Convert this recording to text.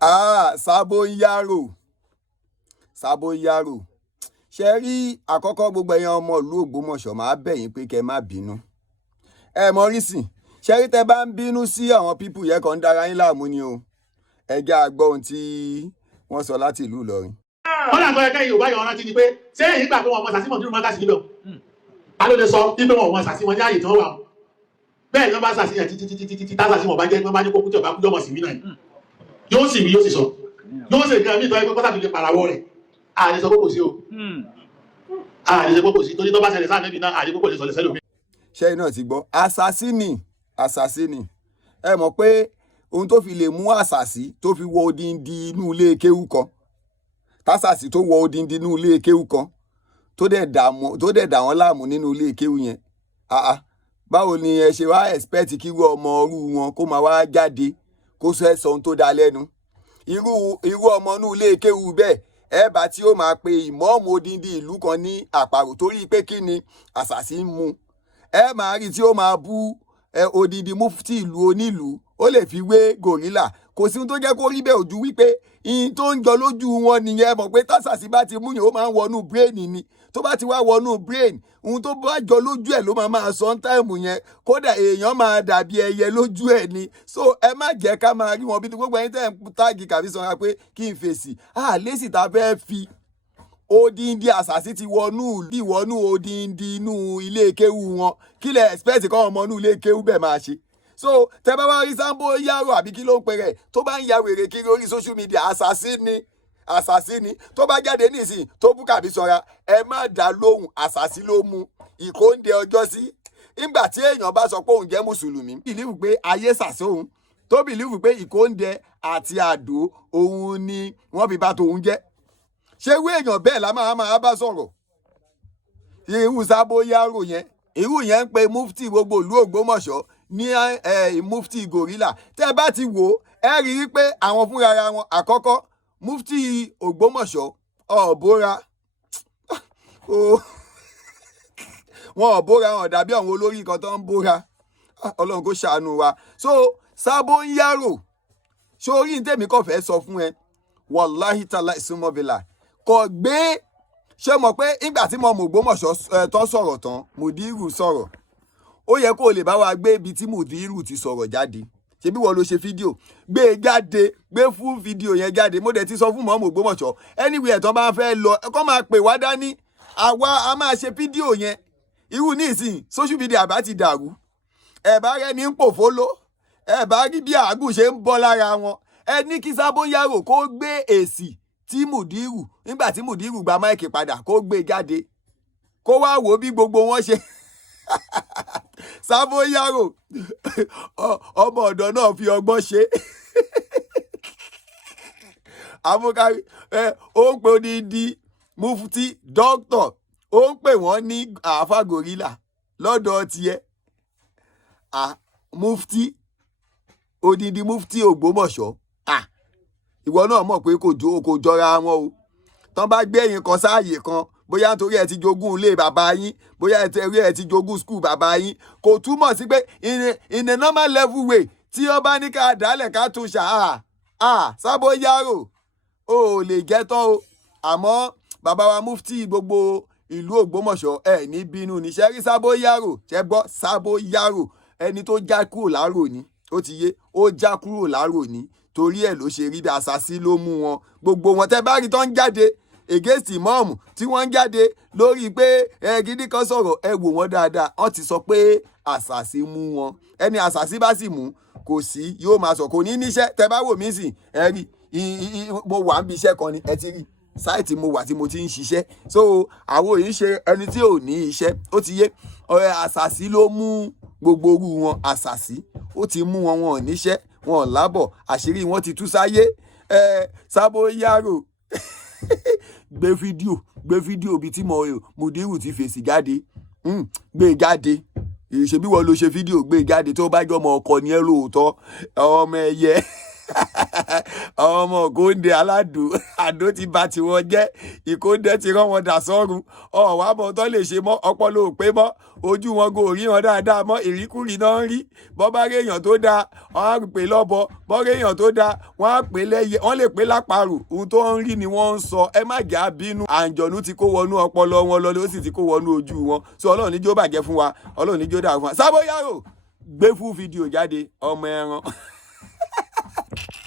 Sabo Yaro. Sabo Yaro. Ṣé rí àkọ́kọ́ gbogbo ẹ̀yin ọmọ ìlú Ogbomọṣọ máa bẹ̀ yín pé kẹ́ má bínú. Ẹ mọ rísìn. Ṣé rí tẹ́ bá ń bínú sí àwọn pípù yẹn kan dára yín láàmú ni o. Ẹ jẹ́ a gbọ́ ohun tí wọ́n sọ láti ìlú Ìlọrin. Wọ́n làgbọ́ ẹ̀kẹ́ Yorùbá yọ̀ rántí ni pé ṣé èyí gbà pé wọn mọ sàṣìmọ̀ nínú mọ́tàsí níbẹ̀. Ta ló lè sọ nínú wọn mọ sàṣìmọ̀ ní ààyè tí wọ́n wà. Bẹ́ẹ̀ ni wọ́n bá sàṣìyàn títí tásàṣìmọ̀ bá jẹ́ pé wọ́n bá ní kókú tí ọba kú jọmọ̀ sí mí náà. Yóò sì mí yóò sì sọ. Yóò sì gan nítorí pé pátá fi lè pàràwọ̀ rẹ̀. Àní sọ pé kò sí o. Àní sọ pé kò sí torí tó bá ṣẹlẹ̀ sáà níbi náà àní pé kò lè sọ̀lẹ̀ sẹ́lòmí. Ṣé iná ti gbọ́? Asasi ni. Ẹ mọ̀ pé ohun tó fi lè mú Asasi tó fi wọ odindi inú ilé kéwú kan. Tásàsì tó wọ odindi inú ilé kéwú kan. Tó dẹ̀ dà wọ́n láàmú nínú ilé kéwú yẹn. Báwo ni ẹ ṣe wá expect kí irú ọmọ ọrú wọn kó máa wá jáde kó sọ ohun tó dá lẹ́nu? Irú ọmọ inú ilé kéwú bẹ́ẹ̀ ẹ bá tí ó máa pe ìmọ̀ọ́mù odindi ìlú kan ní àpàrò torí pé kí ni Asasi ń mu. Ẹ máa rí tí ó máa bú odidi mufti ìlú onílùú ó lè fi wé gòrílà. Kò sí ohun tó jẹ́ kó rí bẹ́ẹ̀ ojú wípé ihun tó ń jọ lójú wọn nìyẹn mọ̀ pé tásàsì bá ti mú yẹn ó máa ń wọnú brain ni. Tó bá ti wá wọnú brain ohun tó bá jọ lójú ẹ̀ ló máa sọ táìmù yẹn kódà èèyàn máa dàbí ẹyẹ lójú ẹ̀ ni. So ẹ má jẹ́ ká máa rí wọn bí gbogbo ẹni tẹ́ ń táàgì kàbí sanra pé kí n fèsì lésì tá a fẹ́ fi odindi Asasi ti wọnú odindi inú ilé kéwú wọn kí lẹ expect kọ́ ọmọ inú ilé kéwú bẹ́ẹ̀ máa ṣe. So tẹ bá wá rí Sabo Yaro àbí kí ló ń pè rẹ̀ tó bá ń ya wèrè kiri orí social media Asasi ni tó bá jáde nísìnyí tó bú kàbí sọra ẹ má dá lóhùn Asasi ló mú ìkóńdé ọjọ́ sí. Nígbà tí èèyàn bá sọ pé òun jẹ́ mùsùlùmí bìlífù pé ayé sàṣẹ òun tó bìlífù pé ìkóńdé àti àdó òun ni wọ́n fi bá tòun jẹ́. Ṣé irú èèyàn bẹ́ẹ̀ la máa bá sọ̀rọ̀? Irú Sabo Yaro yẹn ń pe mufti gbogbo ìlú Ògbómọ̀ṣọ́ ní mufti gorilla. Tẹ́ bá ti wò ẹ rí i pé àwọn fúnra wọn àkọ́kọ́ mufti Ògbómọ̀ṣọ́ ọ̀bóra wọn ọ̀bóra wọn dàbí àwọn olórí kan tó ń bóra. Ọlọ́run kó ṣàánú wa. So Sabo Yaro sórí ní tèmi kò fẹ́ sọ fún ẹ wàláhì tàlá ìsúnmọ́bìlà kò gbé ṣé mọ̀ pé nígbà tí mo mọ̀ Ògbómọ̀ṣọ́ tó sọ̀rọ̀ tán Mudiru sọ̀rọ̀ ó yẹ kó lè bá wa gbé ibi tí Mudiru ti sọ̀rọ̀ jáde ṣebí wọ́n ló ṣe fídíò gbé jáde gbé fún fídíò yẹn jáde mo dẹ̀ ti sọ fún mọ́mọ́ Ògbómọ̀ṣọ́ anywhere tó bá fẹ́ lọ kó máa pè wá dání àwa a máa ṣe fídíò yẹn irú nísìn social media bá ti dàrú ẹ bá rẹ ní pòfóló ẹ bá rí bí àágùn ṣe ń bọ́ lára wọn ẹ ní kí Sabo Yaro kó gbé èsì tí Mudiru nígbà tí Mudiru gba máìkì padà kó gbé jáde kó wá wò bí gbogbo wọn ṣe Sabo Yaro ọmọ ọ̀dọ̀ náà fi ọgbọ́n ṣe amúkárí ó ń pè odidi mufti dókítà ó ń pè wọ́n ní àáfà gorilla lọ́dọ̀ tiẹ̀ mufti odidi mufti Ògbómọ̀ṣọ́ ìwọ náà mọ̀ pé kò jọra wọn o tán bá gbé ẹ̀yin kan sáàyè kan bóyá nítorí ẹ ti jogún ilé bàbá yín bóyá nítorí ẹ ti jogún skul bàbá yín kò túmọ̀ sí pé in a normal level way tí wọ́n bá ní ká dálẹ̀ ká tún ṣá Sabo Yaro ò lè jẹ́ tán o àmọ́ bàbá wa mufti gbogbo ìlú Ògbómọ̀ṣọ́ ẹ̀ ní bínú ní ṣẹ́rí Sabo Yaro ṣẹ́ gbọ́ Sabo Yaro ẹni tó já kúrò láàrò ni ó ti yé ó já kúrò láàrò ni torí ẹ̀ ló ṣe rí bí Asasi ló mú wọn gbogbo wọn tẹ́ bá rí tán jáde against imọ́ọ̀mù tí wọ́n ń jáde lórí pé gidi kan sọ̀rọ̀ ẹ wò wọ́n dáadáa wọ́n ti sọ pé Asasi mú wọn ẹni Asasi bá sì mú kò sí yóò máa sọ kò ní níṣẹ́ tẹ́ bá wò mí sìn ẹ rí mo wà níbi iṣẹ́ kan ni ẹ ti rí sáìtì mo wà tí mo ti ń ṣiṣẹ́ so àwọn òyìn ṣe ẹni tí ò ní iṣẹ́ ó ti yé Asasi ló mú gbogbo orú wọn Asasi ó ti mú wọn ò níṣẹ́ wọn ò lábọ̀ àṣírí wọn ti tú sáyé Sabo Yaro gbé fídíò bíi tí Mudiru ti fèsì jáde gbé jáde ṣebí wọ́n ló ṣe fídíò gbé jáde tó bá jọmọ ọkọ ní ẹ lóòótọ́ ọmọ ẹyẹ ọmọ Ògòǹdè aládùn àdó ti bà tiwọn jẹ́ ìkóńdé ti rán wọn dà sọ́run ọ̀wá mọ̀ tó lè ṣe mọ́ ọpọlọ ò pé mọ́ ojú wọn kò rí wọn dáadáa mọ́ ìríkùrí náà ń rí bọ́ bá rí èèyàn tó dáa wọ́n á pè lọ́bọ bọ́ rí èèyàn tó dáa wọ́n á pè lẹ́yẹ wọ́n lè pè láparò ohun tó ń rí ni wọ́n ń sọ ẹ má jà bínú àǹjọ̀nú ti kó wọnú ọpọlọ wọn lọ ó sì ti kó wọnú ojú wọn so Ọlọ́run níjó bàjẹ́ fún wa Ọlọ́run níjó dà fún wa Sábóyárò gbé fún fídíò jáde ọmọ ẹran.